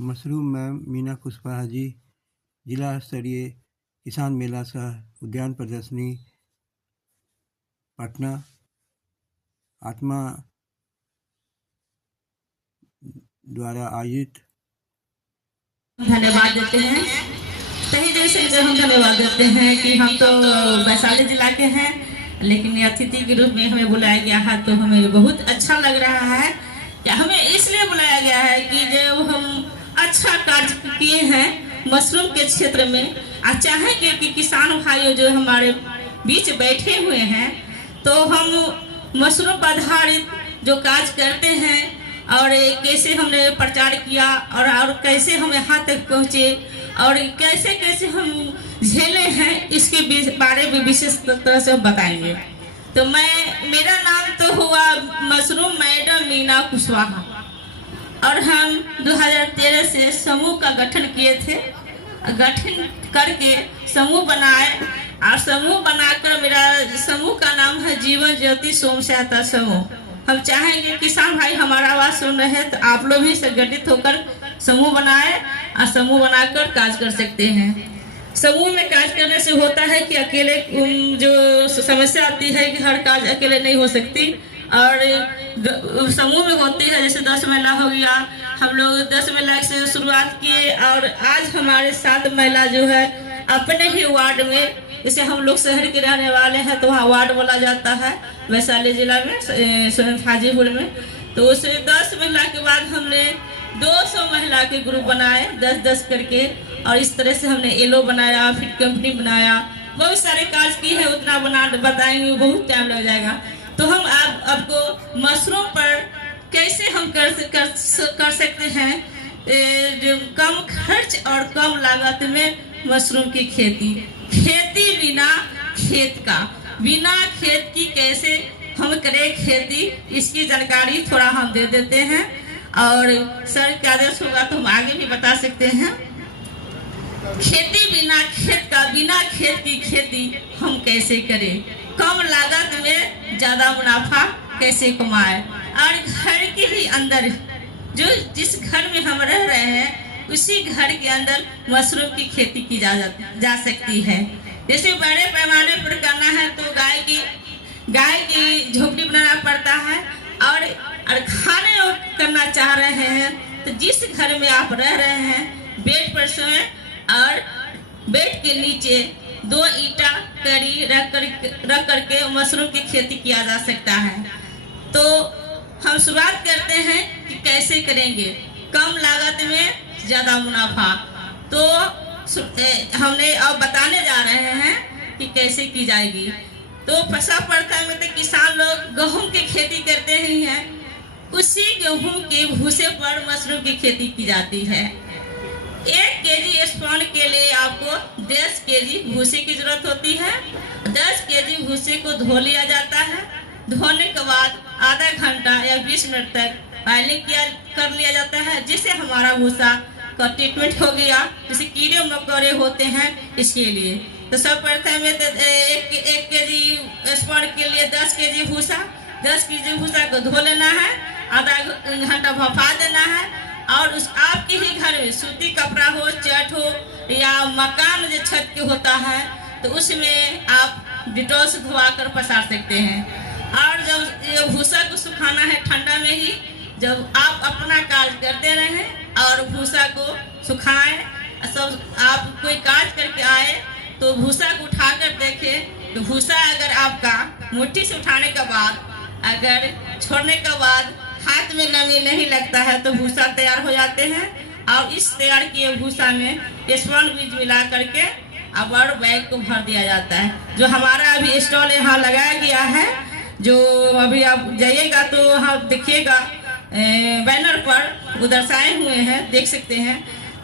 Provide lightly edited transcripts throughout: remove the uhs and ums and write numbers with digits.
Mushroom ma'am Meena Kushwaha ji, जिला स्तरीय किसान मेला सह उद्यान प्रदर्शनी पटना आत्मा द्वारा आयोजित। धन्यवाद देते हैं, तहे दिल से हम धन्यवाद देते हैं कि हम तो वैशाली जिला के हैं, लेकिन अतिथि के रूप में हमें बुलाया गया है तो हमें बहुत अच्छा लग रहा है। क्या हमें इसलिए बुलाया गया है कि जब हम अच्छा कार्य किए हैं मशरूम के क्षेत्र में, चाहेंगे कि किसान भाइयों जो हमारे बीच बैठे हुए हैं तो हम मशरूम आधारित जो कार्य करते हैं और कैसे हमने प्रचार किया और कैसे हम यहाँ तक पहुँचे और कैसे कैसे हम झेले हैं, इसके बारे में विशेष तरह से बताएंगे। तो मेरा नाम तो हुआ मशरूम मैडम मीना कुशवाहा और हम 2013 से समूह का गठन किए थे। गठन करके समूह बनाए और समूह बनाकर मेरा समूह का नाम है जीवन ज्योति स्वयं सहायता समूह। हम चाहेंगे किसान भाई हमारा आवाज सुन रहे हैं तो आप लोग भी संगठित होकर समूह बनाए और समूह बनाकर कार्य कर सकते हैं। समूह में कार्य करने से होता है कि अकेले जो समस्या आती है कि हर कार्य अकेले नहीं हो सकती और समूह में होती है। जैसे 10 महिला हो गया, हम लोग 10 महिला से शुरुआत किए और आज हमारे 7 महिला जो है अपने ही वार्ड में, जैसे हम लोग शहर के रहने वाले हैं तो वहाँ वार्ड बोला जाता है वैशाली जिला में हाजीपुर में। तो उस 10 महिला के बाद हमने 200 महिला के ग्रुप बनाए 10-10 करके और इस तरह से हमने एलो बनाया, फिर कंपनी बनाया, बहुत सारे कार्य किए हैं। उतना बताएंगे बहुत टाइम लग जाएगा। तो हम आपको मशरूम पर कैसे हम कर सकते हैं जो कम खर्च और कम लागत में मशरूम की खेती बिना खेत की कैसे हम करें खेती, इसकी जानकारी थोड़ा हम दे देते हैं और सर क्या आदेश होगा तो हम आगे भी बता सकते हैं। बिना खेत की खेती हम कैसे करें, कम लागत में ज्यादा मुनाफा कैसे कमाए और घर के ही अंदर जो जिस घर में हम रह रहे हैं उसी घर के अंदर मशरूम की खेती की जा सकती है। जैसे बड़े पैमाने पर करना है तो गाय की झोपड़ी बनाना पड़ता है और खाने करना चाह रहे हैं तो जिस घर में आप रह रहे हैं बेड पर सोएं और बेड के नीचे 2 ईंटा कड़ी रख करके मशरूम की खेती किया जा सकता है। तो हम शुरुआत करते हैं कि कैसे करेंगे कम लागत में ज्यादा मुनाफा। तो हमने अब बताने जा रहे हैं कि कैसे की जाएगी। तो फंसा पड़ता है मतलब किसान लोग गेहूं की खेती करते ही हैं, उसी गेहूं के भूसे पर मशरूम की खेती की जाती है। 1 केजी स्पॉन के लिए आपको 10 केजी भूसे की जरूरत होती है। 10 केजी भूसे को धो लिया जाता है। धोने के बाद आधा घंटा या 20 मिनट तक बॉइलिंग कर लिया जाता है, जिससे हमारा भूसा का ट्रीटमेंट हो गया। जैसे कीड़े मकोड़े होते हैं इसके लिए। तो सब प्रथम में 1 केजी स्पॉन के लिए 10 केजी भूसा, 10 केजी भूसा को धो लेना है, आधा घंटा भपा देना है और उस आपके ही घर में सूती कपड़ा हो, चट हो या मकान जो छत के होता है तो उसमें आप डिटॉल से धोआ कर पसार सकते हैं। और जब ये भूसा को सुखाना है ठंडा में ही, जब आप अपना कार्य करते रहें और भूसा को सुखाएं, सब आप कोई कार्य करके आए तो भूसा को उठाकर देखें तो भूसा अगर आपका मुट्ठी से उठाने के बाद अगर छोड़ने के बाद हाथ में नमी नहीं लगता है तो भूसा तैयार हो जाते हैं। और इस तैयार किए भूसा में स्पॉन बीज मिला करके अब और बैग को भर दिया जाता है। जो हमारा अभी स्टॉल यहाँ लगाया गया है, जो अभी आप जाइएगा तो आप देखिएगा बैनर पर वो दर्शाए हुए हैं, देख सकते हैं।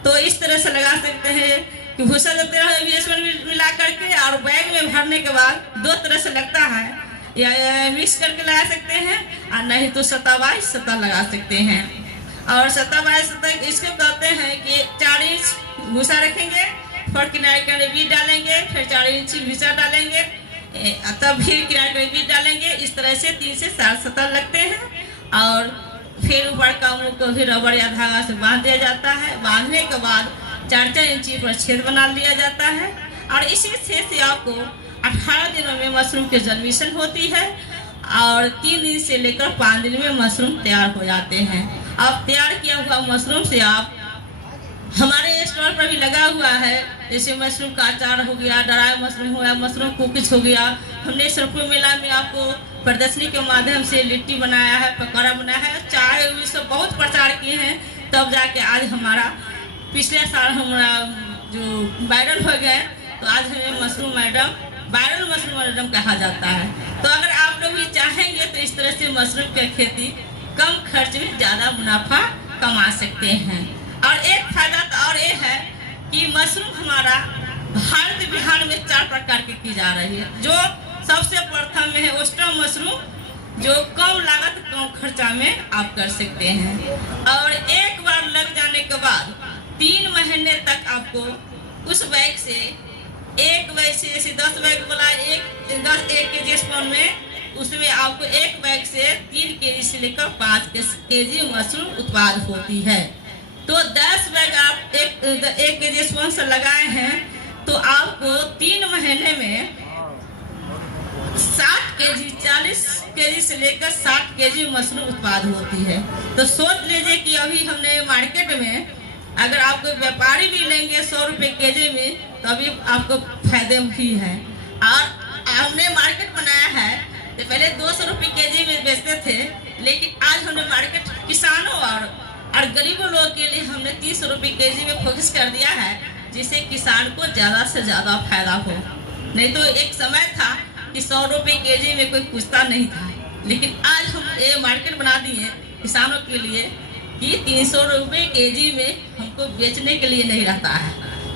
तो इस तरह से लगा सकते हैं कि भूसा लगते हैं स्पॉन मिला करके और बैग में भरने के बाद 2 तरह से लगता है, या मिक्स करके लगा सकते हैं और नहीं तो सतह बाई सतह लगा सकते हैं। और सतह बाई सतह इसको कहते हैं कि 4 इंच भूसा रखेंगे, फिर किनारे बीज डालेंगे, फिर 4 इंच भूसा डालेंगे, तब भी किनारे बीज डालेंगे। इस तरह से 3 से 4 सतह लगते हैं और फिर ऊपर का मुंह को फिर रबड़ या धागा से बांध दिया जाता है। बांधने के बाद 4-4 इंची पर छेद बना लिया जाता है और इसी छेद से आपको 18 दिनों में मशरूम की जर्मिनेशन होती है और 3 दिन से लेकर 5 दिन में मशरूम तैयार हो जाते हैं। अब तैयार किया हुआ मशरूम से आप हमारे स्टॉल पर भी लगा हुआ है, जैसे मशरूम का अचार हो गया, ड्राई मशरूम हो गया, मशरूम कुकिज हो गया। हमने सरपुर मेला में आपको प्रदर्शनी के माध्यम से लिट्टी बनाया है, पकौड़ा बनाया है, चाय भी सब बहुत प्रचार किए हैं। तब जाके आज हमारा पिछले साल हमारा जो वायरल हो गए, तो आज हमें mushroom madam, viral mushroom madam कहा जाता है। तो अगर आप लोग भी चाहेंगे तो इस तरह से मशरूम की खेती कम खर्च में ज़्यादा मुनाफा कमा सकते हैं। और एक फायदा तो और ये है कि मशरूम हमारा भारत बिहार में 4 प्रकार की जा रही है। जो सबसे प्रथम में है ओस्ट्रम मशरूम, जो कम लागत कम खर्चा में आप कर सकते हैं और एक बार लग जाने के बाद 3 महीने तक आपको उस बैग से एक बैग से जैसे 10 बैग वाला एक केजी स्पून में, उसमें आपको एक बैग से 3 केजी से लेकर 5 केजी मशरूम उत्पाद होती है। तो 10 बैग आप एक केजी स्पून से लगाए हैं तो आपको 3 महीने में 60 केजी, 40 केजी से लेकर 60 केजी मशरूम उत्पाद होती है। तो सोच लीजिए कि अभी हमने मार्केट में अगर आपको व्यापारी भी लेंगे 100 रुपये केजी में तो अभी आपको फायदे भी है। और हमने मार्केट बनाया है तो पहले 200 रुपये केजी में बेचते थे, लेकिन आज हमने मार्केट किसानों और गरीबों लोगों के लिए हमने 30 रुपये केजी में फोकस कर दिया है, जिससे किसान को ज़्यादा से ज़्यादा फायदा हो। नहीं तो एक समय था कि 100 रुपये केजी में कोई पूछता नहीं था, लेकिन आज हम ये मार्केट बना दिए किसानों के लिए कि 300 रुपये केजी में हमको बेचने के लिए नहीं रहता है।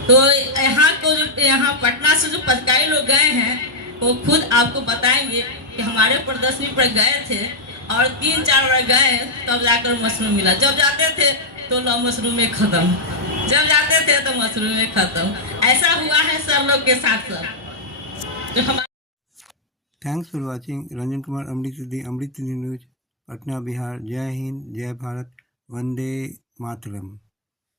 तो यहाँ पटना से जो पत्रकारी लोग गए हैं वो खुद आपको बताएंगे कि हमारे प्रदर्शनी पर गए थे और 3-4 बार गए तब जाकर मशरूम मिला। जब जाते थे तो मशरूम में ख़त्म, जब जाते थे तो मशरूम में ख़त्म। ऐसा हुआ है सब लोग के साथ जो हमारे। Thanks for watching. Ranjan Kumar Amrit news, Patna Bihar. जय हिंद, जय भारत, वंदे मातरम।